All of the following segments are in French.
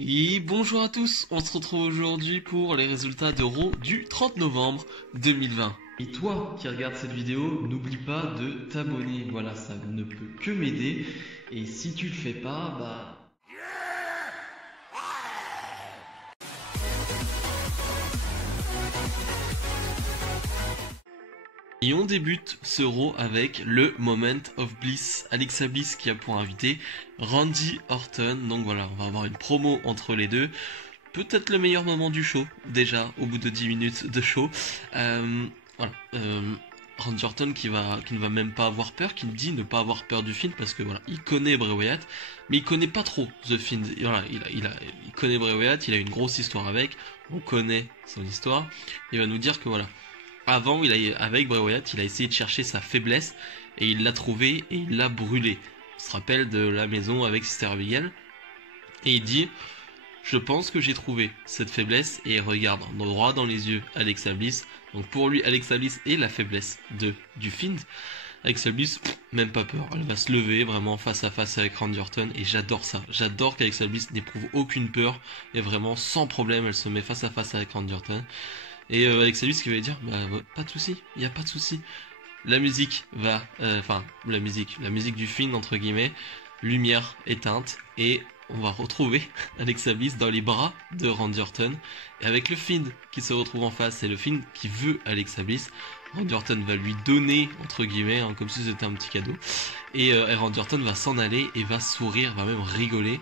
Et bonjour à tous, on se retrouve aujourd'hui pour les résultats de Raw du 30 novembre 2020. Et toi qui regardes cette vidéo, n'oublie pas de t'abonner, voilà, ça ne peut que m'aider. Et si tu le fais pas, Et on débute ce Raw avec le Moment of Bliss. Alexa Bliss qui a pour invité Randy Orton. Donc voilà, on va avoir une promo entre les deux. Peut-être le meilleur moment du show, déjà, au bout de 10 minutes de show. Voilà. Randy Orton qui ne va même pas avoir peur, qui dit ne pas avoir peur du Fiend parce que voilà, il connaît Bray Wyatt, mais il connaît pas trop The Fiend. Et voilà, il connaît Bray Wyatt, il a une grosse histoire avec, on connaît son histoire. Il va nous dire que voilà, avant, avec Bray Wyatt, il a essayé de chercher sa faiblesse et il l'a trouvée et il l'a brûlée. On se rappelle de la maison avec Sister Abigail et il dit: je pense que j'ai trouvé cette faiblesse, et il regarde droit dans les yeux Alexa Bliss. Donc pour lui, Alexa Bliss est la faiblesse du Fiend. Alexa Bliss, même pas peur, elle va se lever vraiment face à face avec Randy Orton, et j'adore ça. J'adore qu'Alexa Bliss n'éprouve aucune peur, et vraiment sans problème elle se met face à face avec Randy Orton. Et Alexa Bliss qui va lui dire: pas de souci, il y a pas de souci. La musique va, la musique du Fiend entre guillemets, lumière éteinte, et on va retrouver Alexa Bliss dans les bras de Randy Orton, et avec le Fiend qui se retrouve en face, et le Fiend qui veut Alexa Bliss. Randy Orton va lui donner, entre guillemets, comme si c'était un petit cadeau, et Randy Orton va s'en aller et va sourire, va même rigoler.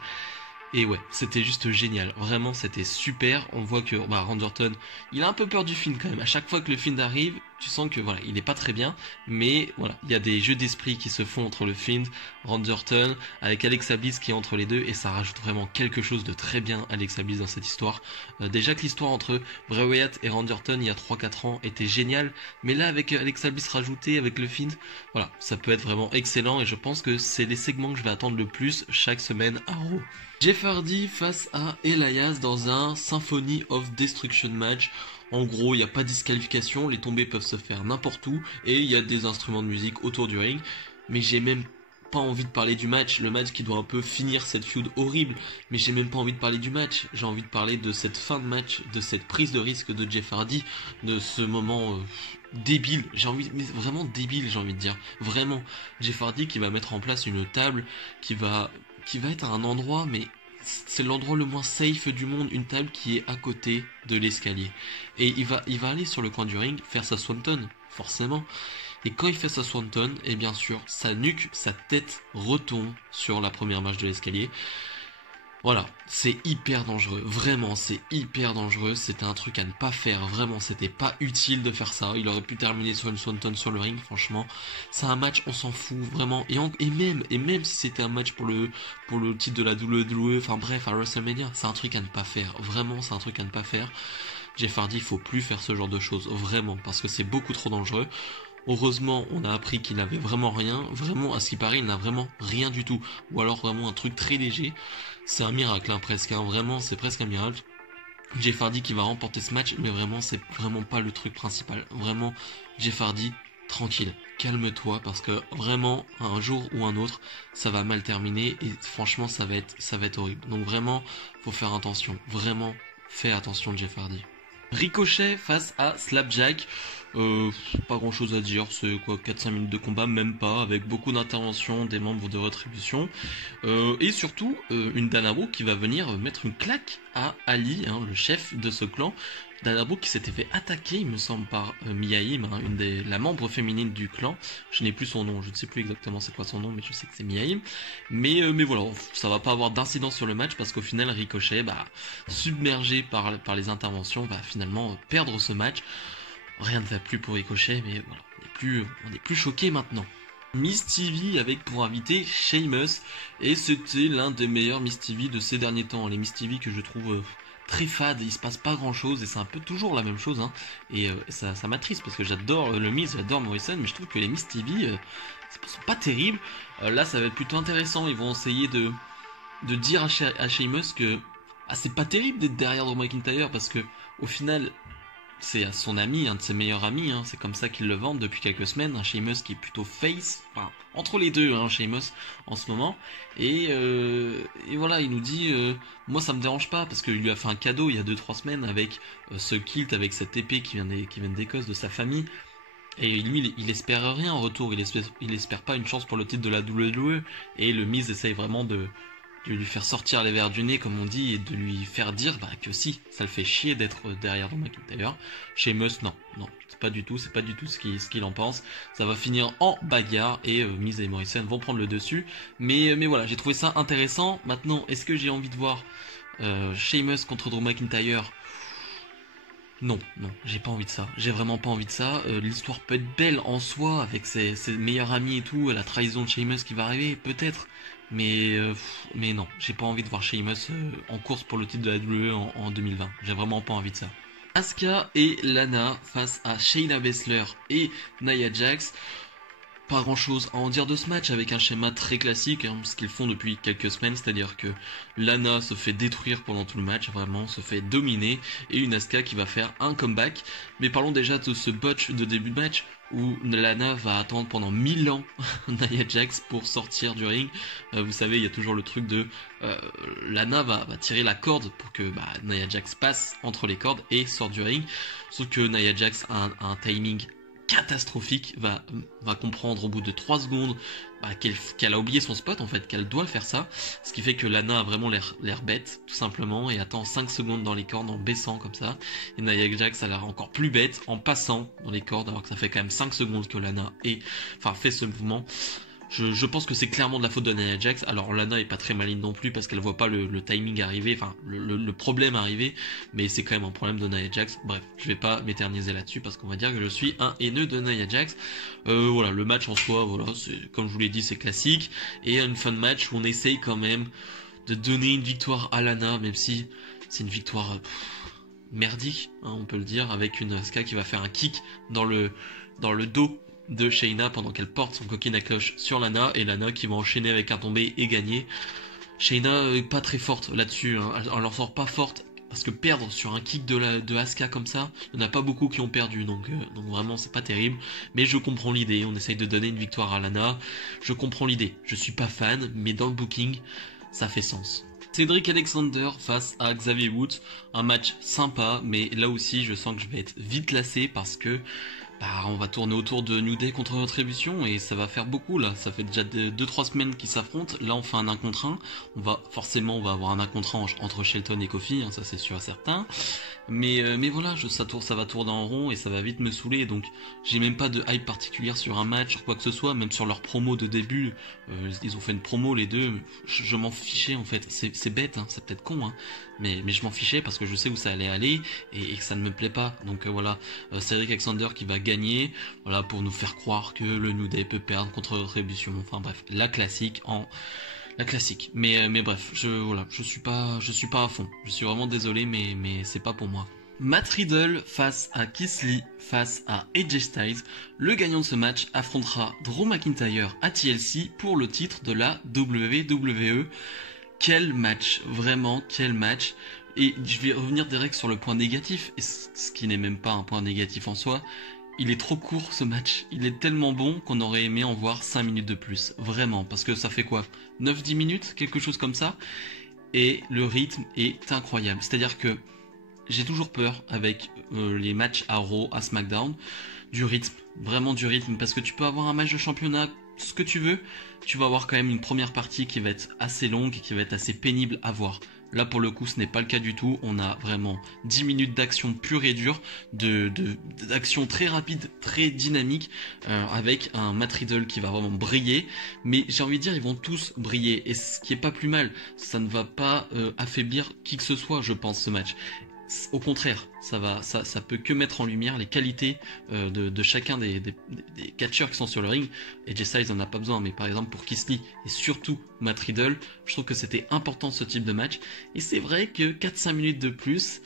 Et ouais, c'était juste génial, vraiment c'était super. On voit que Randy Orton, il a un peu peur du Fiend quand même. À chaque fois que le Fiend arrive, tu sens que voilà, il est pas très bien, mais voilà, il y a des jeux d'esprit qui se font entre le Fiend, Randy Orton, avec Alexa Bliss qui est entre les deux, et ça rajoute vraiment quelque chose de très bien, Alexa Bliss, dans cette histoire. Déjà que l'histoire entre Bray Wyatt et Randy Orton il y a 3-4 ans était géniale, mais là avec Alexa Bliss rajoutée avec le Fiend, voilà, ça peut être vraiment excellent, et je pense que c'est les segments que je vais attendre le plus chaque semaine à Raw. Jeff Hardy face à Elias dans un Symphony of Destruction match. En gros, il n'y a pas de disqualification, les tombées peuvent se faire n'importe où, et il y a des instruments de musique autour du ring. Mais j'ai même pas envie de parler du match, le match qui doit un peu finir cette feud horrible. Mais j'ai même pas envie de parler du match, j'ai envie de parler de cette fin de match, de cette prise de risque de Jeff Hardy, de ce moment débile, mais vraiment débile, j'ai envie de dire. Vraiment, Jeff Hardy qui va mettre en place une table qui va être à un endroit, mais c'est l'endroit le moins safe du monde, une table qui est à côté de l'escalier. Et il va aller sur le coin du ring faire sa swanton, forcément. Et quand il fait sa swanton, et bien sûr, sa nuque, sa tête retombe sur la première marche de l'escalier. Voilà, c'est hyper dangereux, vraiment, c'est hyper dangereux, c'était un truc à ne pas faire, vraiment, c'était pas utile de faire ça, il aurait pu terminer sur une swanton sur le ring, franchement, c'est un match, on s'en fout, vraiment, et même si c'était un match pour le titre de la WWE, enfin bref, à WrestleMania, c'est un truc à ne pas faire, vraiment, c'est un truc à ne pas faire. Jeff Hardy, il faut plus faire ce genre de choses, vraiment, parce que c'est beaucoup trop dangereux. Heureusement, on a appris qu'il n'avait vraiment rien. Vraiment, à ce qui paraît, il n'a vraiment rien du tout. Ou alors vraiment un truc très léger. C'est un miracle, hein, presque. Hein. Vraiment, c'est presque un miracle. Jeff Hardy qui va remporter ce match, mais vraiment, c'est vraiment pas le truc principal. Vraiment, Jeff Hardy, tranquille, calme-toi, parce que vraiment, un jour ou un autre, ça va mal terminer. Et franchement, ça va être horrible. Donc vraiment, faut faire attention. Vraiment, fais attention, Jeff Hardy. Ricochet face à Slapjack, pas grand chose à dire, c'est quoi, 4-5 minutes de combat, même pas, avec beaucoup d'interventions des membres de Rétribution, et surtout une Dana Brooke qui va venir mettre une claque à Ali, hein, le chef de ce clan. Dana Brooke qui s'était fait attaquer, il me semble, par Mia Yim, hein, la membre féminine du clan. Je n'ai plus son nom, je ne sais plus exactement c'est quoi son nom, mais je sais que c'est Mia Yim. Mais voilà, ça va pas avoir d'incidence sur le match parce qu'au final, Ricochet, submergé par les interventions, va finalement perdre ce match. Rien ne va plus pour Ricochet, mais voilà, on est plus choqués maintenant. Miss TV avec pour invité Sheamus, et c'était l'un des meilleurs Miss TV de ces derniers temps. Les Miss TV que je trouve très fade, il se passe pas grand chose, et c'est un peu toujours la même chose, hein. Et ça m'attriste parce que j'adore le Miz, j'adore Morrison, mais je trouve que les Miss TV sont pas terribles. Là ça va être plutôt intéressant, ils vont essayer de dire à Sheamus que c'est pas terrible d'être derrière Drew McIntyre, parce que au final c'est à son ami, un de ses meilleurs amis, hein, c'est comme ça qu'ils le vendent depuis quelques semaines, un Sheamus qui est plutôt face, enfin entre les deux, hein, Sheamus en ce moment, et voilà, il nous dit, moi ça me dérange pas, parce qu'il lui a fait un cadeau il y a 2-3 semaines avec ce kilt, avec cette épée qui vient d'Écosse, de sa famille, et lui il espère rien en retour, il espère pas une chance pour le titre de la WWE, et le Miz essaye vraiment de lui faire sortir les verres du nez, comme on dit, et de lui faire dire que si, ça le fait chier d'être derrière Drew McIntyre. Sheamus, non, c'est pas du tout ce qu'il en pense. Ça va finir en bagarre, et Miz et Morrison vont prendre le dessus. Mais voilà, j'ai trouvé ça intéressant. Maintenant, est-ce que j'ai envie de voir Sheamus contre Drew McIntyre? Non, j'ai pas envie de ça. J'ai vraiment pas envie de ça. L'histoire peut être belle en soi, avec ses meilleurs amis et tout, la trahison de Sheamus qui va arriver, peut-être. Mais non, j'ai pas envie de voir Sheamus en course pour le titre de la WWE en 2020. J'ai vraiment pas envie de ça. Asuka et Lana face à Shayna Baszler et Nia Jax. Pas grand chose à en dire de ce match, avec un schéma très classique, hein, ce qu'ils font depuis quelques semaines, c'est-à-dire que Lana se fait détruire pendant tout le match, vraiment se fait dominer, et une Asuka qui va faire un comeback. Mais parlons déjà de ce botch de début de match, où Lana va attendre pendant 1000 ans Nia Jax pour sortir du ring. Vous savez, il y a toujours le truc de Lana va tirer la corde pour que Nia Jax passe entre les cordes et sort du ring, sauf que Nia Jax a un timing catastrophique, va comprendre au bout de 3 secondes qu'elle a oublié son spot, en fait, qu'elle doit faire ça, ce qui fait que Lana a vraiment l'air bête, tout simplement, et attend 5 secondes dans les cordes en baissant comme ça, et Nia Jax a l'air encore plus bête en passant dans les cordes, alors que ça fait quand même 5 secondes que Lana fait ce mouvement. Je pense que c'est clairement de la faute de Nia Jax. Alors Lana est pas très maligne non plus, parce qu'elle voit pas le timing arriver, enfin le problème arriver, mais c'est quand même un problème de Nia Jax. Bref, je vais pas m'éterniser là-dessus, parce qu'on va dire que je suis un haineux de Nia Jax. Voilà, le match en soi, voilà, c'est, comme je vous l'ai dit, c'est classique, et un fun match où on essaye quand même de donner une victoire à Lana, même si c'est une victoire merdique, hein, on peut le dire, avec une Asuka qui va faire un kick dans le dos de Shayna pendant qu'elle porte son coquine à cloche sur Lana, et Lana qui va enchaîner avec un tombé et gagner. Shayna est pas très forte là-dessus, hein. Elle en sort pas forte, parce que perdre sur un kick de Asuka comme ça, il n'y en a pas beaucoup qui ont perdu, donc vraiment c'est pas terrible, mais je comprends l'idée, on essaye de donner une victoire à Lana, je comprends l'idée, je suis pas fan, mais dans le booking, ça fait sens. Cedric Alexander face à Xavier Woods, un match sympa, mais là aussi je sens que je vais être vite lassé, parce que on va tourner autour de New Day contre Retribution, et ça va faire beaucoup là, ça fait déjà 2-3 semaines qu'ils s'affrontent, là on fait un 1 contre 1, on va avoir un 1 contre 1 entre Shelton et Kofi, hein, ça c'est sûr et certain, mais voilà, ça va tourner en rond et ça va vite me saouler, donc j'ai même pas de hype particulière sur un match, sur quoi que ce soit, même sur leur promo de début, ils ont fait une promo les deux, je m'en fichais en fait, c'est bête, hein, c'est peut-être con, hein, mais je m'en fichais parce que je sais où ça allait aller, et que ça ne me plaît pas, donc voilà, Cedric Alexander qui va gagner, voilà, pour nous faire croire que le New Day peut perdre contre Retribution, enfin bref, la classique, mais bref, je suis pas à fond, je suis vraiment désolé, mais c'est pas pour moi. Matt Riddle face à Keith Lee face à AJ Styles, le gagnant de ce match affrontera Drew McIntyre à TLC pour le titre de la WWE. Quel match, vraiment quel match. Et je vais revenir direct sur le point négatif, ce qui n'est même pas un point négatif en soi. Il est trop court ce match, il est tellement bon qu'on aurait aimé en voir 5 minutes de plus, vraiment, parce que ça fait quoi, 9-10 minutes, quelque chose comme ça, et le rythme est incroyable, c'est-à-dire que j'ai toujours peur avec les matchs à Raw, à SmackDown, du rythme, vraiment du rythme, parce que tu peux avoir un match de championnat, ce que tu veux, tu vas avoir quand même une première partie qui va être assez longue et qui va être assez pénible à voir. Là pour le coup ce n'est pas le cas du tout, on a vraiment 10 minutes d'action pure et dure, d'action très rapide, très dynamique, avec un Matt Riddle qui va vraiment briller, mais j'ai envie de dire ils vont tous briller, et ce qui est pas plus mal, ça ne va pas affaiblir qui que ce soit je pense ce match. Au contraire, ça peut que mettre en lumière les qualités de chacun des catcheurs qui sont sur le ring. AJ Styles en a pas besoin, mais par exemple pour Keith Lee et surtout Matt Riddle, je trouve que c'était important ce type de match. Et c'est vrai que 4-5 minutes de plus,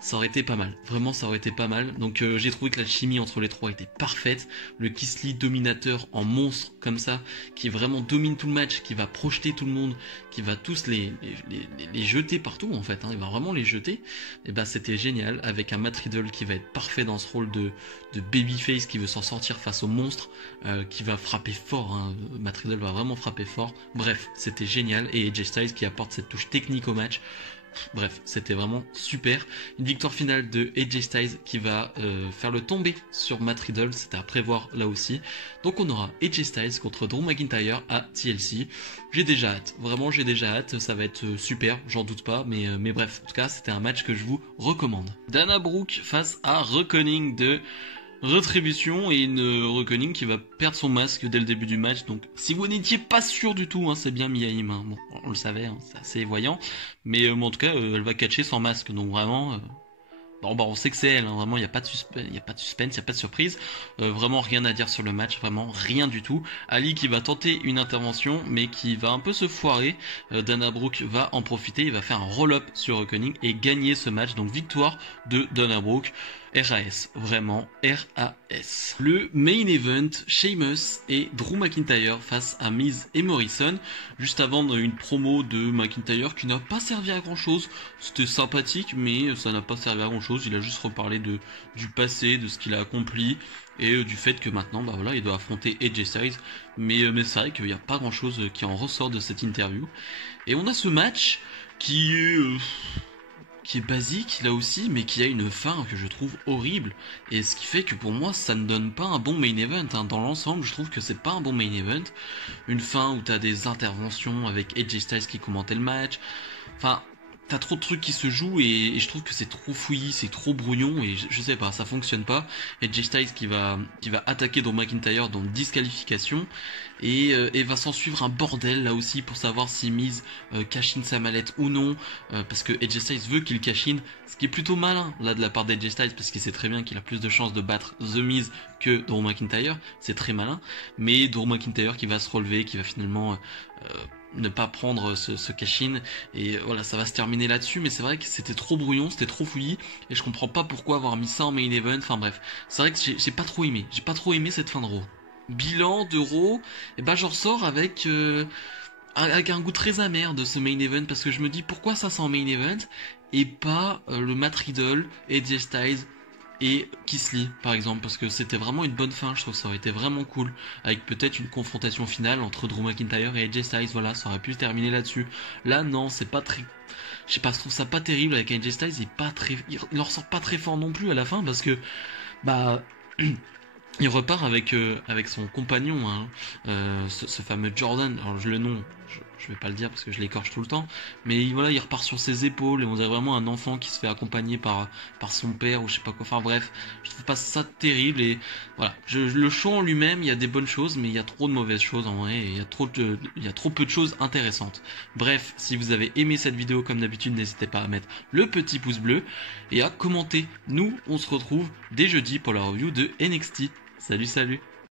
ça aurait été pas mal. Vraiment, ça aurait été pas mal. Donc j'ai trouvé que la chimie entre les trois était parfaite. Le Keith Lee dominateur en monstre comme ça, qui vraiment domine tout le match, qui va projeter tout le monde, qui va tous les jeter partout en fait, hein, il va vraiment les jeter. Et bah c'était génial. avec un Matt Riddle qui va être parfait dans ce rôle de babyface qui veut s'en sortir face au monstre, qui va frapper fort, hein. Matt Riddle va vraiment frapper fort. Bref, c'était génial, et AJ Styles qui apporte cette touche technique au match. Bref, c'était vraiment super. Une victoire finale de AJ Styles qui va faire le tomber sur Matt Riddle, c'était à prévoir là aussi. Donc on aura AJ Styles contre Drew McIntyre à TLC. J'ai déjà hâte, vraiment j'ai déjà hâte, ça va être super, j'en doute pas, mais bref, en tout cas c'était un match que je vous recommande. Dana Brooke face à Reckoning de Retribution, et une Reckoning qui va perdre son masque dès le début du match. Donc si vous n'étiez pas sûr du tout, hein, c'est bien Mia Yim, hein. Bon, on le savait, hein, c'est assez voyant, mais en tout cas elle va catcher sans masque, donc vraiment bon, bah on sait que c'est elle, hein. Vraiment il n'y a pas de suspense, il n'y a pas de surprise, vraiment rien à dire sur le match, vraiment rien du tout. Ali qui va tenter une intervention mais qui va un peu se foirer, Dana Brooke va en profiter, il va faire un roll-up sur Reckoning et gagner ce match, donc victoire de Dana Brooke. RAS, vraiment RAS. Le main event, Sheamus et Drew McIntyre face à Miz et Morrison. Juste avant, on a eu une promo de McIntyre qui n'a pas servi à grand chose. C'était sympathique, mais ça n'a pas servi à grand chose. Il a juste reparlé du passé, de ce qu'il a accompli, et du fait que maintenant, bah voilà, il doit affronter AJ Styles. Mais c'est vrai qu'il n'y a pas grand chose qui en ressort de cette interview. Et on a ce match qui est basique là aussi, mais qui a une fin que je trouve horrible, et ce qui fait que pour moi ça ne donne pas un bon main event, hein. Dans l'ensemble je trouve que c'est pas un bon main event, une fin où t'as des interventions avec AJ Styles qui commentait le match, enfin t'as trop de trucs qui se jouent, et je trouve que c'est trop fouillis, c'est trop brouillon, et je sais pas, ça fonctionne pas. AJ Styles qui va attaquer Drew McIntyre dans disqualification, et va s'en suivre un bordel là aussi pour savoir si Miz cash in sa mallette ou non, parce que AJ Styles veut qu'il cash in, ce qui est plutôt malin là de la part d'AJ Styles, parce qu'il sait très bien qu'il a plus de chances de battre The Miz que Drew McIntyre, c'est très malin, mais Drew McIntyre qui va se relever, qui va finalement ne pas prendre ce cash-in, et voilà, ça va se terminer là-dessus. Mais c'est vrai que c'était trop brouillon, c'était trop fouillis, et je comprends pas pourquoi avoir mis ça en main event. Enfin bref, c'est vrai que j'ai pas trop aimé cette fin de Raw. Bilan de Raw, et ben je ressors avec un goût très amer de ce main event, parce que je me dis pourquoi ça c'est en main event et pas le Matt Riddle, AJ Styles et Keith Lee par exemple, parce que c'était vraiment une bonne fin. Je trouve que ça aurait été vraiment cool, avec peut-être une confrontation finale entre Drew McIntyre et AJ Styles. Voilà, ça aurait pu se terminer là-dessus. Là non, c'est pas très, je sais pas, je trouve ça pas terrible avec AJ Styles. Il en ressort pas très fort non plus à la fin, parce que bah il repart avec son compagnon, hein, ce fameux Jordan. Alors le nom, je vais pas le dire parce que je l'écorche tout le temps, mais voilà, il repart sur ses épaules, et on dirait vraiment un enfant qui se fait accompagner par son père ou je sais pas quoi. Enfin bref, je trouve pas ça terrible, et voilà. Le show en lui-même, il y a des bonnes choses, mais il y a trop de mauvaises choses en vrai, et il y a trop peu de choses intéressantes. Bref, si vous avez aimé cette vidéo, comme d'habitude, n'hésitez pas à mettre le petit pouce bleu et à commenter. Nous, on se retrouve dès jeudi pour la review de NXT. Salut, salut!